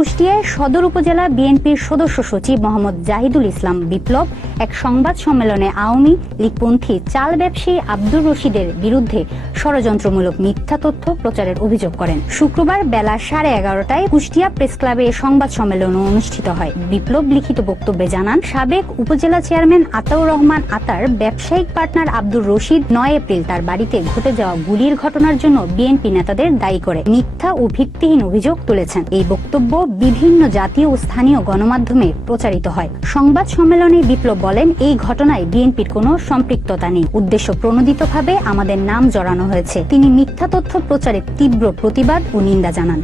কুষ্টিয়ায় সদর উপজেলা বিএনপির সদস্য সচিব মোহাম্মদ জাহিদুল ইসলাম বিপ্লব এক সংবাদ সম্মেলনে আওয়ামী লীগপন্থী চাল ব্যবসায়ী আব্দুর রশিদের বিরুদ্ধে ষড়যন্ত্রমূলক মিথ্যা তথ্য প্রচারের অভিযোগ করেন। শুক্রবার বেলা সাড়ে এগারোটায় কুষ্টিয়া প্রেস ক্লাবে সংবাদ সম্মেলন অনুষ্ঠিত হয়। বিপ্লব লিখিত বক্তব্যে জানান, সাবেক উপজেলা চেয়ারম্যান আতাউর রহমান আতার, ব্যবসায়িক পার্টনার আব্দুর রশিদ নয় এপ্রিল তার বাড়িতে ঘটে যাওয়া গুলির ঘটনার জন্য বিএনপি নেতাদের দায়ী করে মিথ্যা ও ভিত্তিহীন অভিযোগ তুলেছেন। এই বক্তব্য বিভিন্ন জাতীয় ও স্থানীয় গণমাধ্যমে প্রচারিত হয়। সংবাদ সম্মেলনে বিপ্লব বলেন, এই ঘটনায় বিএনপির কোনো সম্পৃক্ততা নেই। উদ্দেশ্য প্রণোদিতভাবে আমাদের নাম জড়ানো হয়েছে। তিনি মিথ্যা তথ্য প্রচারে তীব্র প্রতিবাদ ও নিন্দা জানান।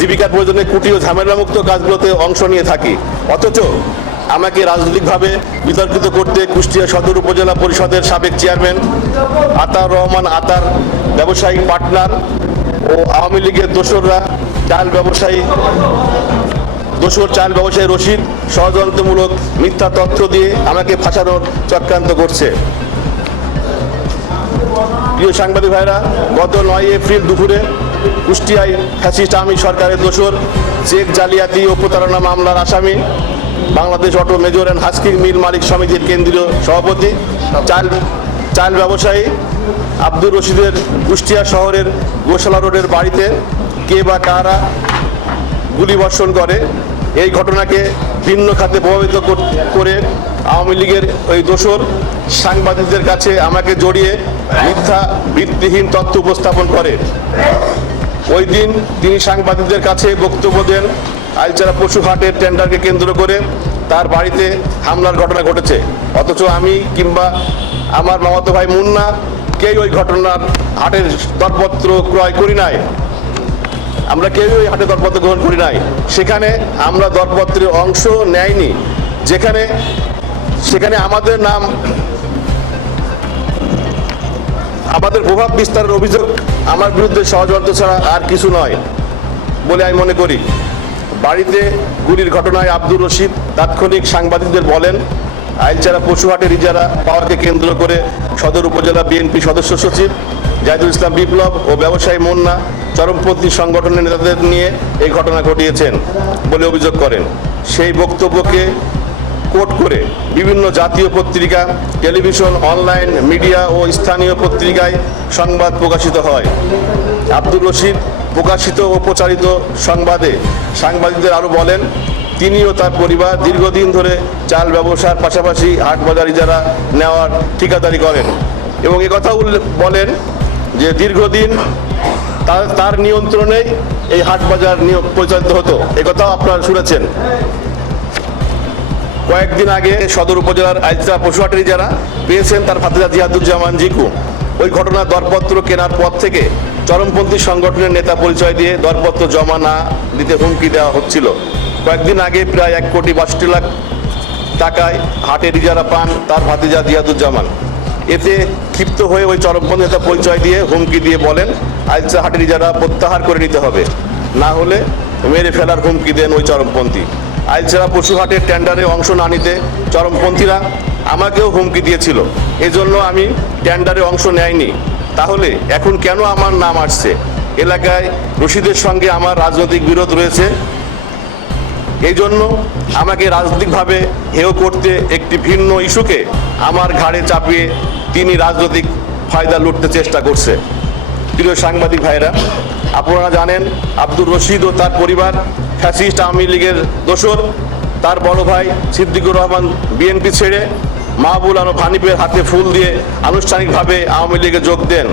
জীবিকার প্রয়োজনে কুটি ও ঝামেলামুক্ত কাজগুলোতে অংশ নিয়ে থাকি। অথচ আমাকে রাজনৈতিকভাবে বিতর্কিত করতে কুষ্টিয়া সদর উপজেলা পরিষদের সাবেক চেয়ারম্যান আতার রহমান আতার ব্যবসায়িক পার্টনার ও আওয়ামী লীগের দোসররা, চাল ব্যবসায়ী, দোসর চাল ব্যবসায়ী রশিদ, ষড়যন্ত্রমূলক মিথ্যা তথ্য দিয়ে আমাকে ফাঁসানোর চক্রান্ত করছে। প্রিয় সাংবাদিক ভাইরা, গত নয় এপ্রিল দুপুরে কুষ্টিয়ায় ফ্যাসিস্ট আমি সরকারের দোসর চেক জালিয়াতি ও প্রতারণা মামলার আসামি Bangladesh auto major and husking mill মালিক সমিতির কেন্দ্রীয় সভাপতি, চাল চাল ব্যবসায়ী আব্দুর রশিদের কুষ্টিয়া শহরের গোশালা রোডের বাড়িতে কে বা কারা গুলিবর্ষণ করে, এই ঘটনাকে ভিন্ন খাতে প্রভাবিত করে আওয়ামী লীগের ওই দোসর সাংবাদিকদের কাছে আমাকে জড়িয়ে মিথ্যা ভিত্তিহীন তথ্য উপস্থাপন করে। ওই দিন তিনি সাংবাদিকদের কাছে বক্তব্য দেন আইচারা পশু হাটের টেন্ডারকে কেন্দ্র করে তার বাড়িতে হামলার ঘটনা ঘটেছে। অথচ আমি কিংবা আমার মামাতো ভাই মুন্না কেউ ওই ঘটনার হাটের দরপত্র ক্রয় করি নাই। আমরা কেউই ওই হাটে দরপত্র গ্রহণ করি নাই। সেখানে আমরা দরপত্রের অংশ নেয়নি। যেখানে, সেখানে আমাদের নাম, আমাদের প্রভাব বিস্তারের অভিযোগ আমার বিরুদ্ধে ষড়যন্ত্র ছাড়া আর কিছু নয় বলে আমি মনে করি। বাড়িতে গুলির ঘটনায় আব্দুর রশিদ তাৎক্ষণিক সাংবাদিকদের বলেন, আইলচারা পশুহাটের ইজারা পাওয়াকে কেন্দ্র করে সদর উপজেলা বিএনপি সদস্য সচিব জাহিদুল ইসলাম বিপ্লব ও ব্যবসায়ী মুন্না চরমপন্থী সংগঠনের নেতাদের নিয়ে এই ঘটনা ঘটিয়েছেন বলে অভিযোগ করেন। সেই বক্তব্যকে কোট করে বিভিন্ন জাতীয় পত্রিকা, টেলিভিশন, অনলাইন, মিডিয়া ও স্থানীয় পত্রিকায় সংবাদ প্রকাশিত হয়। আব্দুর রশিদ প্রকাশিত ও প্রচারিত সংবাদে সাংবাদিকদের আরও বলেন, তিনি ও তার পরিবার দীর্ঘদিন ধরে চাল ব্যবসার পাশাপাশি হাট ইজারা নেওয়ার ঠিকাদারি করেন এবং একথা উল্লেখ বলেন যে দীর্ঘদিন তার তার নিয়ন্ত্রণেই এই হাট বাজার নিয়োগ পরিচালিত হতো। একথাও আপনারা শুনেছেন। কয়েকদিন আগে সদর উপজেলার আইচা পশুহাটের যারা পেয়েছেন তার ভাতিজা জিয়াদুজ্জামান জিকু। ওই ঘটনার দরপত্র কেনার পর থেকে চরমপন্থী সংগঠনের নেতা পরিচয় দিয়ে দরপত্র জমা না দিতে হুমকি দেওয়া হচ্ছিল। কয়েকদিন আগে প্রায় এক কোটি বাষট্টি লাখ টাকায় হাটের ইজারা পান তার ভাতিজা জিয়াদুজ্জামান। এতে ক্ষিপ্ত হয়ে ওই চরমপন্থী নেতা পরিচয় দিয়ে হুমকি দিয়ে বলেন আইচা হাটের ইজারা প্রত্যাহার করে নিতে হবে। না হলে মেরে ফেলার হুমকি দেন ওই চরমপন্থী। আইলছাড়া পশুহাটের টেন্ডারে অংশ না নিতে চরমপন্থীরা আমাকেও হুমকি দিয়েছিল। এজন্য আমি টেন্ডারে অংশ নেয়নি। তাহলে এখন কেন আমার নাম আসছে? এলাকায় রশিদের সঙ্গে আমার রাজনৈতিক বিরোধ রয়েছে। এই জন্য আমাকে রাজনৈতিকভাবে হেয় করতে একটি ভিন্ন ইস্যুকে আমার ঘাড়ে চাপিয়ে তিনি রাজনৈতিক ফায়দা লুটতে চেষ্টা করছে। প্রিয় সাংবাদিক ভাইরা, আপনারা জানেন আব্দুর রশিদ ও তার পরিবার ফ্যাসিস্ট আওয়ামী লীগের দোসর তার বড় ভাই সিদ্দিকুর রহমান বিএনপি ছেড়ে মাহবুল আলম হানিফের হাতে ফুল দিয়ে আনুষ্ঠানিকভাবে আওয়ামী লীগে যোগ দেন।